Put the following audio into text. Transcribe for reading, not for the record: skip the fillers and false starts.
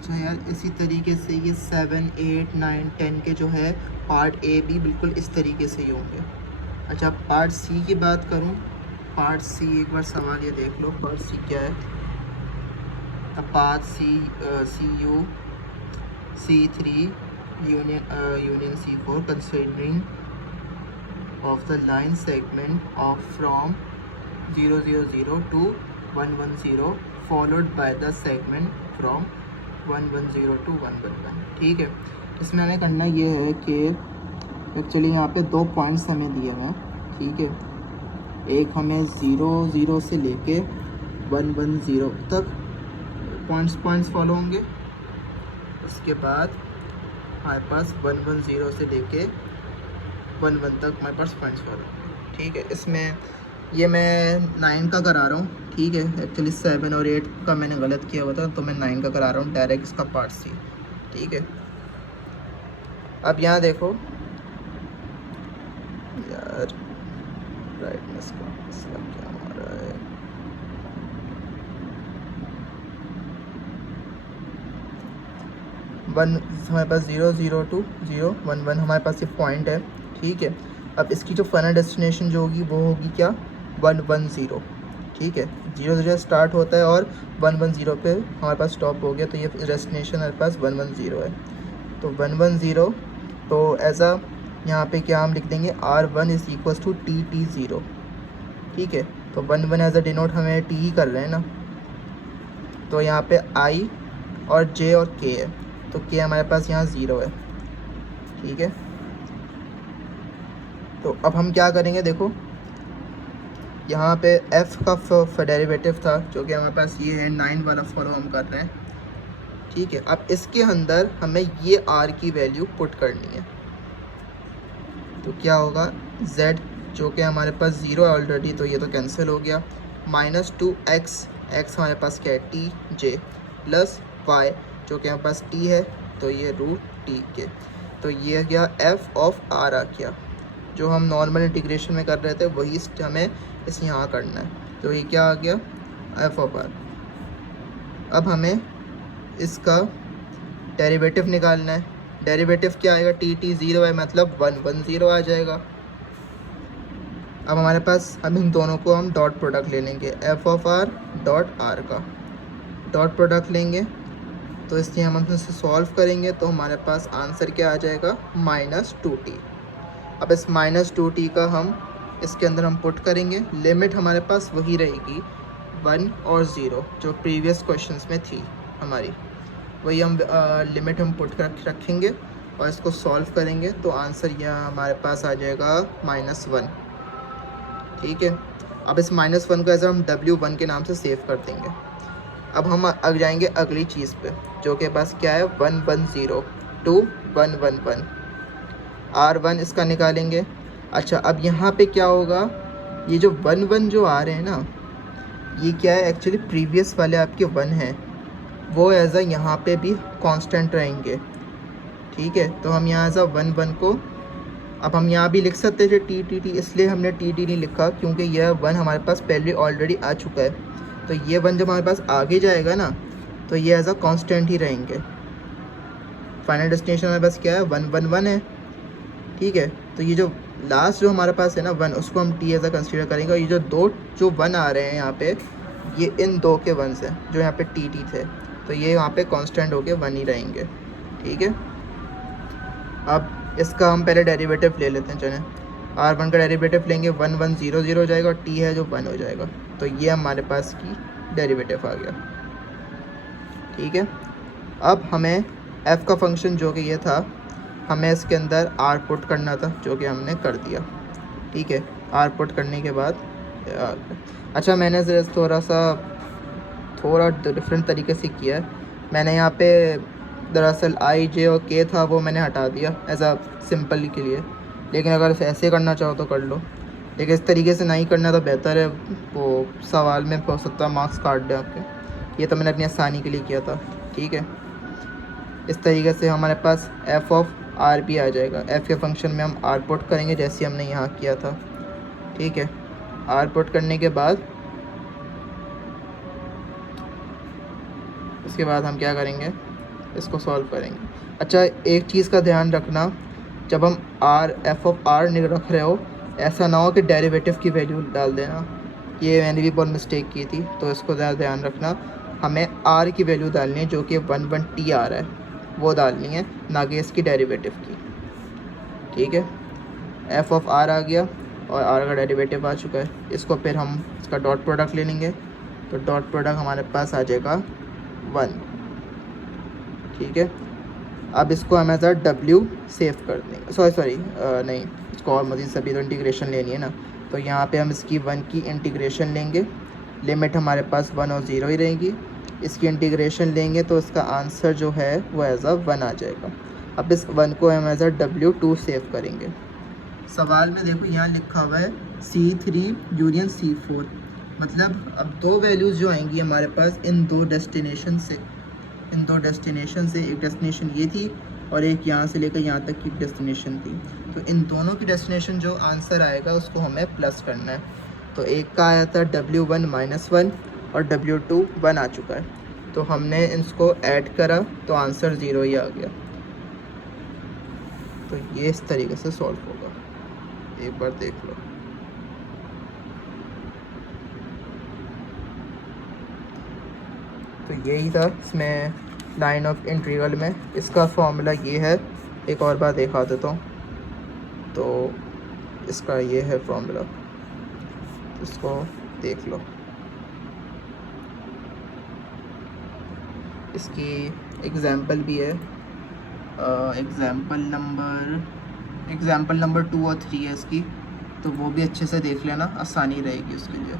अच्छा यार, इसी तरीके से ये 7, 8, 9, 10 के जो है पार्ट ए भी बिल्कुल इस तरीके से ही होंगे। अच्छा, पार्ट सी की बात करूँ, पार्ट सी एक बार सवाल ये देख लो, पार्ट सी क्या है। Part C, CU C3 union C4 considering of the line segment of from 000 to 110 followed by the segment from 110 to 111। ठीक है, इसमें हमें करना ये है कि एक्चुअली यहाँ पे 2 पॉइंट्स हमें दिए हुए हैं। ठीक है, एक हमें 00 से लेके 110 तक पॉइंट्स फॉलो होंगे। उसके बाद हमारे पास 110 से लेके 11 तक हमारे पास पॉइंट्स फॉलो होंगे। ठीक है, इसमें ये मैं 9 का करा रहा हूँ। ठीक है, एक्चुअली 7 और 8 का मैंने गलत किया हुआ था, तो मैं 9 का करा रहा हूँ डायरेक्ट इसका पार्ट सी। ठीक है, अब यहाँ देखो यार, ब्राइटनेस का मसला क्या हमारा है। वन हमारे पास 002 011 हमारे पास ये पॉइंट है। ठीक है, अब इसकी जो फाइनल डेस्टिनेशन जो होगी वो होगी क्या, 110। ठीक है, 00 स्टार्ट होता है और 110 पे हमारे पास स्टॉप हो गया, तो ये डेस्टिनेशन हमारे पास 110 है। तो 110, तो ऐसा यहाँ पे क्या हम लिख देंगे, R1 is equal to TT0। ठीक है, तो 11 एज अ डिनोट हमें टी ही कर रहे हैं ना, तो यहाँ पे I और J और K है, तो K हमारे पास यहाँ 0 है। ठीक है, तो अब हम क्या करेंगे, देखो यहाँ पे F का डेरिवेटिव था जो कि हमारे पास ये है 9 वाला फॉलो हम कर रहे हैं। ठीक है, अब इसके अंदर हमें ये R की वैल्यू पुट करनी है, तो क्या होगा, Z जो कि हमारे पास 0 है ऑलरेडी, तो ये तो कैंसिल हो गया, -2x, x हमारे पास क्या है TJ, प्लस y जो कि हमारे पास t है, तो ये √t के, तो ये गया f ऑफ r आ गया। जो हम नॉर्मल इंटीग्रेशन में कर रहे थे वही हमें इस यहाँ करना है, तो ये क्या आ गया, f ऑफ r। अब हमें इसका डेरिवेटिव निकालना है। डेरिवेटिव क्या आएगा, TT0 है मतलब 110 आ जाएगा। अब हमारे पास हम इन दोनों को हम डॉट प्रोडक्ट ले लेंगे, f of r dot r का डॉट प्रोडक्ट लेंगे, तो इसलिए हम इसे सॉल्व करेंगे, तो हमारे पास आंसर क्या आ जाएगा, -2t। अब इस -2t का हम इसके अंदर हम पुट करेंगे, लिमिट हमारे पास वही रहेगी 1 और 0 जो प्रीवियस क्वेश्चंस में थी हमारी, वही हम लिमिट हम पुट कर रखेंगे और इसको सॉल्व करेंगे, तो आंसर यह हमारे पास आ जाएगा -1। ठीक है, अब इस -1 को एज हम W1 के नाम से सेव कर देंगे। अब हम अब जाएंगे अगली चीज़ पे, जो के पास क्या है, 110 to 111, R1 इसका निकालेंगे। अच्छा, अब यहाँ पे क्या होगा, ये जो 11 जो आ रहे हैं ना, ये क्या है, एक्चुअली प्रीवियस वाले आपके 1 हैं, वो एज अ यहाँ पे भी कांस्टेंट रहेंगे। ठीक है, तो हम यहाँ एज अ 1 को, अब हम यहाँ भी लिख सकते थे TTT, इसलिए हमने TT नहीं लिखा क्योंकि यह 1 हमारे पास पहले ऑलरेडी आ चुका है, तो ये 1 जब हमारे पास आगे जाएगा ना, तो ये एज अ कांस्टेंट ही रहेंगे। फाइनल डेस्टिनेशन हमारे पास क्या है, 111 है। ठीक है, तो ये जो लास्ट जो हमारे पास है ना 1, उसको हम T एज अ कंसिडर करेंगे, और ये जो 1 आ रहे हैं यहाँ पे, ये इन 2 के 1s हैं जो यहाँ पे TT थे, तो ये यहाँ पे कांस्टेंट होके 1 ही रहेंगे। ठीक है, अब इसका हम पहले डेरिवेटिव ले लेते हैं। चलें, R1 का डेरिवेटिव लेंगे, 1100 हो जाएगा, और T है जो 1 हो जाएगा, तो ये हमारे पास की डेरिवेटिव आ गया। ठीक है, अब हमें f का फंक्शन जो कि ये था, हमें इसके अंदर r पुट करना था, जो कि हमने कर दिया। ठीक है, r पुट करने के बाद अच्छा, मैंने थोड़ा डिफरेंट तरीके से किया है। मैंने यहाँ पे दरअसल I, J और K था, वो मैंने हटा दिया एज आ सिंपल के लिए, लेकिन अगर ऐसे करना चाहो तो कर लो, लेकिन इस तरीके से नहीं करना तो बेहतर है, वो सवाल में हो सकता है मार्क्स काट दे आपके। ये तो मैंने अपनी आसानी के लिए किया था। ठीक है, इस तरीके से हमारे पास f ऑफ r भी आ जाएगा। f के फंक्शन में हम r पुट करेंगे जैसे हमने यहाँ किया था। ठीक है, r पुट करने के बाद उसके बाद हम क्या करेंगे, इसको सॉल्व करेंगे। अच्छा, एक चीज़ का ध्यान रखना, जब हम आर एफ ऑफ आर रख रहे हो, ऐसा ना हो कि डेरिवेटिव की वैल्यू डाल देना, ये मैंने भी बहुत मिस्टेक की थी, तो इसको ज़रा ध्यान रखना। हमें आर की वैल्यू डालनी है जो कि 1 आ रहा है, वो डालनी है, ना कि इसकी डेरिवेटिव की। ठीक है, एफ ऑफ आर आ गया और आर का डेरिवेटिव आ चुका है। इसको फिर हम इसका डॉट प्रोडक्ट ले लेंगे, तो डॉट प्रोडक्ट हमारे पास आ जाएगा 1। ठीक है, अब इसको हम एज डब्ल्यू सेव कर देंगे, सॉरी नहीं, इसको और मज़ीद सभी तो इंटीग्रेशन लेनी है ना, तो यहाँ पे हम इसकी 1 की इंटीग्रेशन लेंगे। लिमिट हमारे पास 1 और 0 ही रहेगी। इसकी इंटीग्रेशन लेंगे तो इसका आंसर जो है वो एज 1 आ जाएगा। अब इस 1 को हम एज W2 सेव करेंगे। सवाल में देखो यहाँ लिखा हुआ है C3 यूनियन C4, मतलब अब दो वैल्यूज़ जो आएंगी हमारे पास इन दो डेस्टिनेशन से, एक डेस्टिनेशन ये थी और एक यहाँ से लेकर यहाँ तक की डेस्टिनेशन थी, तो इन दोनों की डेस्टिनेशन जो आंसर आएगा उसको हमें प्लस करना है। तो एक का आया था W1 -1 और W2 1 आ चुका है, तो हमने इसको ऐड करा तो आंसर 0 ही आ गया। तो ये इस तरीके से सॉल्व होगा, एक बार देख लो। तो यही था इसमें लाइन ऑफ इंटीग्रल में, इसका फॉर्मूला ये है। एक और बार दिखा देता हूँ, तो इसका ये है फॉर्मूला, इसको देख लो। इसकी एग्ज़ाम्पल भी है, एग्ज़ाम्पल नंबर 2 और 3 है इसकी, तो वो भी अच्छे से देख लेना, आसानी रहेगी उसके लिए।